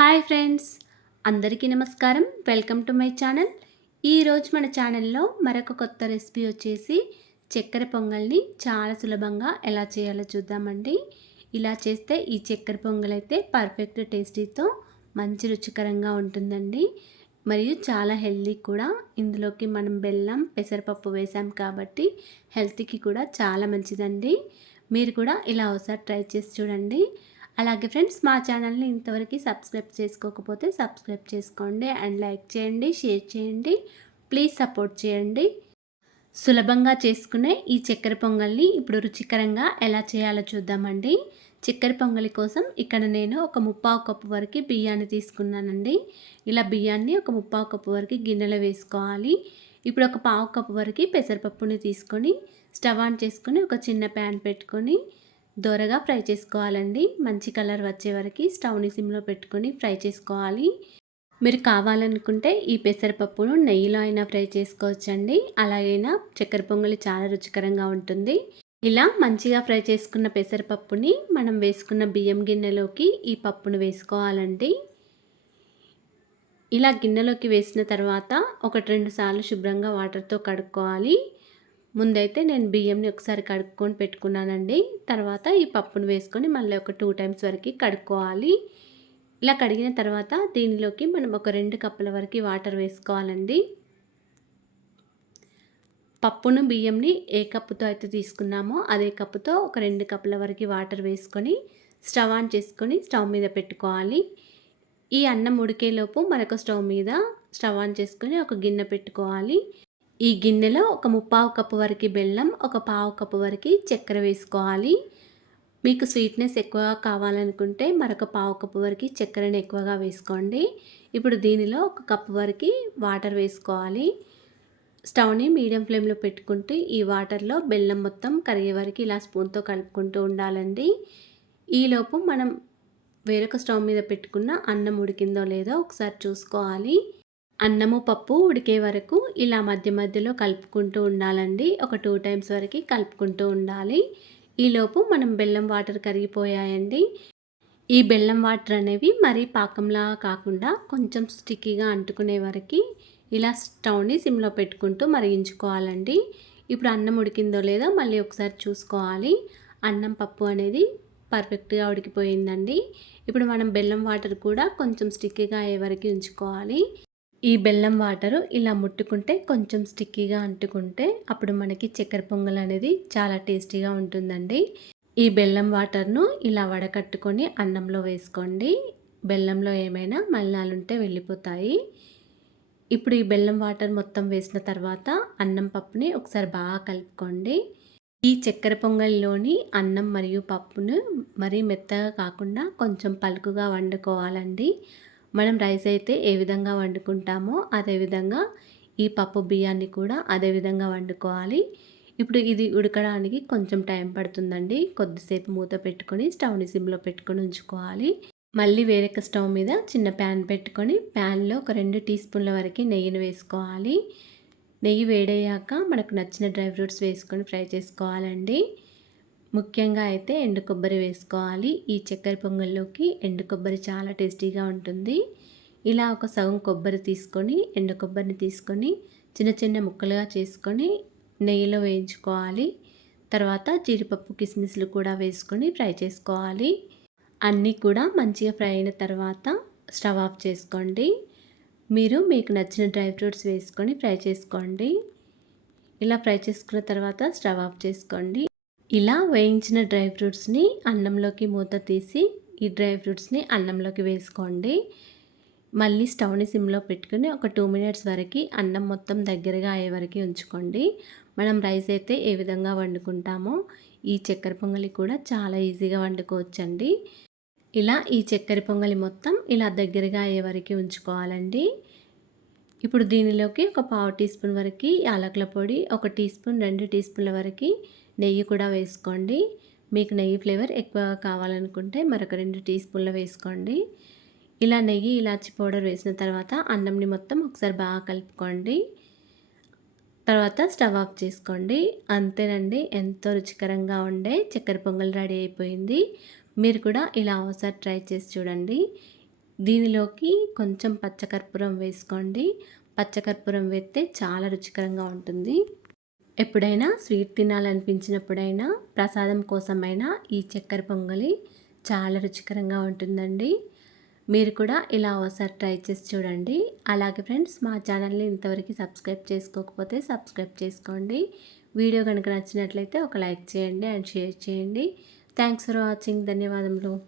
Hi friends అందరికీ నమస్కారం. Welcome to my channel. ఈరోజు మన ఛానల్లో మరొక కొత్త రెసిపీ వచ్చేసి చక్కెర పొంగల్ని చాలా సులభంగా ఎలా చేయాలో చూద్దామండి. ఇలా చేస్తే ఈ చక్కెర పొంగల్ అయితే పర్ఫెక్ట్ టేస్టీతో మంచి రుచికరంగా ఉంటుందండి. మరియు చాలా హెల్దీ కూడా. ఇందులోకి మనం బెల్లం పెసరపప్పు వేసాం కాబట్టి హెల్త్కి కూడా చాలా మంచిదండి. మీరు కూడా ఇలా ఒకసారి ట్రై చేసి చూడండి. అలాగే ఫ్రెండ్స్ మా ఛానల్ని ఇంతవరకు సబ్స్క్రైబ్ చేసుకోకపోతే సబ్స్క్రైబ్ చేసుకోండి అండ్ లైక్ చేయండి షేర్ చేయండి ప్లీజ్ సపోర్ట్ చేయండి. సులభంగా చేసుకునే ఈ చక్కెర పొంగల్ని ఇప్పుడు రుచికరంగా ఎలా చేయాలో చూద్దామండి. చక్కెర పొంగలి కోసం ఇక్కడ నేను ఒక ముప్పావు కప్పు వరకు బియ్యాన్ని తీసుకున్నానండి. ఇలా బియ్యాన్ని ఒక ముప్పావు కప్పు వరకు గిన్నెలో వేసుకోవాలి. ఇప్పుడు ఒక పావు కప్పు వరకు పెసరపప్పుని తీసుకొని స్టవ్ ఆన్ చేసుకొని ఒక చిన్న ప్యాన్ పెట్టుకొని దోరగా ఫ్రై చేసుకోవాలండి. మంచి కలర్ వచ్చే వరకు స్టవ్ని సిమ్లో పెట్టుకొని ఫ్రై చేసుకోవాలి. మీరు కావాలనుకుంటే ఈ పెసరపప్పును నెయ్యిలో అయినా ఫ్రై చేసుకోవచ్చండి. అలాగైనా చక్కెర పొంగలి చాలా రుచికరంగా ఉంటుంది. ఇలా మంచిగా ఫ్రై చేసుకున్న పెసరపప్పుని మనం వేసుకున్న బియ్యం గిన్నెలోకి ఈ పప్పును వేసుకోవాలండి. ఇలా గిన్నెలోకి వేసిన తర్వాత ఒకటి రెండు సార్లు శుభ్రంగా వాటర్తో కడుక్కోవాలి. ముందైతే నేను బియ్యంని ఒకసారి కడుక్కొని పెట్టుకున్నానండి. తర్వాత ఈ పప్పును వేసుకొని మళ్ళీ ఒక టూ టైమ్స్ వరకు కడుక్కోవాలి. ఇలా కడిగిన తర్వాత దీనిలోకి మనం ఒక రెండు కప్పుల వరకు వాటర్ వేసుకోవాలండి. పప్పును బియ్యంని ఏ కప్పుతో అయితే తీసుకున్నామో అదే కప్పుతో ఒక రెండు కప్పుల వరకు వాటర్ వేసుకొని స్టవ్ ఆన్ చేసుకొని స్టవ్ మీద పెట్టుకోవాలి. ఈ అన్నం ఉడికేలోపు మరొక స్టవ్ మీద స్టవ్ ఆన్ చేసుకొని ఒక గిన్నె పెట్టుకోవాలి. ఈ గిన్నెలో ఒక ముప్పావు కప్పు వరకు బెల్లం ఒక పావు కప్పు వరకు చక్కెర వేసుకోవాలి. మీకు స్వీట్నెస్ ఎక్కువగా కావాలనుకుంటే మరొక పావు కప్పు వరకు చక్కెరని ఎక్కువగా వేసుకోండి. ఇప్పుడు దీనిలో ఒక కప్పు వరకు వాటర్ వేసుకోవాలి. స్టవ్ని మీడియం ఫ్లేమ్లో పెట్టుకుంటూ ఈ వాటర్లో బెల్లం మొత్తం కరిగే వరకు ఇలా స్పూన్తో కలుపుకుంటూ ఉండాలండి. ఈలోపు మనం వేరొక స్టవ్ మీద పెట్టుకున్న అన్నం ఉడికిందో లేదో ఒకసారి చూసుకోవాలి. అన్నము పప్పు ఉడికే వరకు ఇలా మధ్య మధ్యలో కలుపుకుంటూ ఉండాలండి. ఒక టూ టైమ్స్ వరకు కలుపుకుంటూ ఉండాలి. ఈలోపు మనం బెల్లం వాటర్ కరిగిపోయాయండి. ఈ బెల్లం వాటర్ అనేవి మరీ పాకంలా కాకుండా కొంచెం స్టిక్కీగా అంటుకునే వరకు ఇలా స్టవ్ని సిమ్లో పెట్టుకుంటూ మరిగించుకోవాలండి. ఇప్పుడు అన్నం ఉడికిందో లేదో మళ్ళీ ఒకసారి చూసుకోవాలి. అన్నం పప్పు అనేది పర్ఫెక్ట్గా ఉడికిపోయిందండి. ఇప్పుడు మనం బెల్లం వాటర్ కూడా కొంచెం స్టిక్కీగా అయ్యే వరకు ఉంచుకోవాలి. ఈ బెల్లం వాటరు ఇలా ముట్టుకుంటే కొంచెం స్టిక్కీగా అంటుకుంటే అప్పుడు మనకి చక్కెర పొంగల్ అనేది చాలా టేస్టీగా ఉంటుందండి. ఈ బెల్లం వాటర్ను ఇలా వడకట్టుకొని అన్నంలో వేసుకోండి. బెల్లంలో ఏమైనా మలినాలుంటే వెళ్ళిపోతాయి. ఇప్పుడు ఈ బెల్లం వాటర్ మొత్తం వేసిన తర్వాత అన్నం పప్పుని ఒకసారి బాగా కలుపుకోండి. ఈ చక్కెర పొంగల్లోని అన్నం మరియు పప్పును మరీ మెత్తగా కాకుండా కొంచెం పలుకుగా వండుకోవాలండి. మనం రైస్ అయితే ఏ విధంగా వండుకుంటామో అదేవిధంగా ఈ పప్పు బియ్యాన్ని కూడా అదే విధంగా వండుకోవాలి. ఇప్పుడు ఇది ఉడకడానికి కొంచెం టైం పడుతుందండి. కొద్దిసేపు మూత పెట్టుకొని స్టవ్ని సిమ్లో పెట్టుకొని ఉంచుకోవాలి. మళ్ళీ వేరొక స్టవ్ మీద చిన్న ప్యాన్ పెట్టుకొని ప్యాన్లో ఒక రెండు టీ స్పూన్ల వరకు నెయ్యిని వేసుకోవాలి. నెయ్యి వేడయ్యాక మనకు నచ్చిన డ్రై ఫ్రూట్స్ వేసుకొని ఫ్రై చేసుకోవాలండి. ముఖ్యంగా అయితే ఎండు కొబ్బరి వేసుకోవాలి. ఈ చక్కెర పొంగల్లోకి ఎండు కొబ్బరి చాలా టేస్టీగా ఉంటుంది. ఇలా ఒక సగం కొబ్బరి తీసుకొని ఎండు కొబ్బరిని తీసుకొని చిన్న చిన్న ముక్కలుగా చేసుకొని నెయ్యిలో వేయించుకోవాలి. తర్వాత జీడిపప్పు కిస్మిస్లు కూడా వేసుకొని ఫ్రై చేసుకోవాలి. అన్నీ కూడా మంచిగా ఫ్రై అయిన తర్వాత స్టవ్ ఆఫ్ చేసుకోండి. మీరు మీకు నచ్చిన డ్రై ఫ్రూట్స్ వేసుకొని ఫ్రై చేసుకోండి. ఇలా ఫ్రై చేసుకున్న తర్వాత స్టవ్ ఆఫ్ చేసుకోండి. ఇలా వేయించిన డ్రై ఫ్రూట్స్ని అన్నంలోకి మూత తీసి ఈ డ్రై ఫ్రూట్స్ని అన్నంలోకి వేసుకోండి. మళ్ళీ స్టవ్ని సిమ్లో పెట్టుకుని ఒక టూ మినిట్స్ వరకు అన్నం మొత్తం దగ్గరగా అయ్యే వరకు ఉంచుకోండి. మనం రైస్ అయితే ఏ విధంగా వండుకుంటామో ఈ చక్కెర పొంగలి కూడా చాలా ఈజీగా వండుకోవచ్చండి. ఇలా ఈ చక్కెర పొంగలి మొత్తం ఇలా దగ్గరగా అయ్యే వరకు ఉంచుకోవాలండి. ఇప్పుడు దీనిలోకి ఒక పావు టీ స్పూన్ వరకు యాలకుల పొడి ఒక టీ స్పూన్ రెండు టీ స్పూన్ల వరకు నెయ్యి కూడా వేసుకోండి. మీకు నెయ్యి ఫ్లేవర్ ఎక్కువ కావాలనుకుంటే మరొక రెండు టీ స్పూన్లు వేసుకోండి. ఇలా నెయ్యి ఇలాచి పౌడర్ వేసిన తర్వాత అన్నంని మొత్తం ఒకసారి బాగా కలుపుకోండి. తర్వాత స్టవ్ ఆఫ్ చేసుకోండి. అంతేనండి ఎంతో రుచికరంగా ఉండే చక్కెర పొంగల్ రెడీ అయిపోయింది. మీరు కూడా ఇలా ఒకసారి ట్రై చేసి చూడండి. దీనిలోకి కొంచెం పచ్చకర్పూరం వేసుకోండి. పచ్చకర్పూరం వేస్తే చాలా రుచికరంగా ఉంటుంది. ఎప్పుడైనా స్వీట్ తినాలనిపించినప్పుడైనా ప్రసాదం కోసమైనా ఈ చక్కెర పొంగలి చాలా రుచికరంగా ఉంటుందండి. మీరు కూడా ఇలా ఒకసారి ట్రై చేసి చూడండి. అలాగే ఫ్రెండ్స్ మా ఛానల్ని ఇంతవరకు సబ్స్క్రైబ్ చేసుకోకపోతే సబ్స్క్రైబ్ చేసుకోండి. వీడియో కనుక నచ్చినట్లయితే ఒక లైక్ చేయండి అండ్ షేర్ చేయండి. Thanks for watching. ధన్యవాదములు.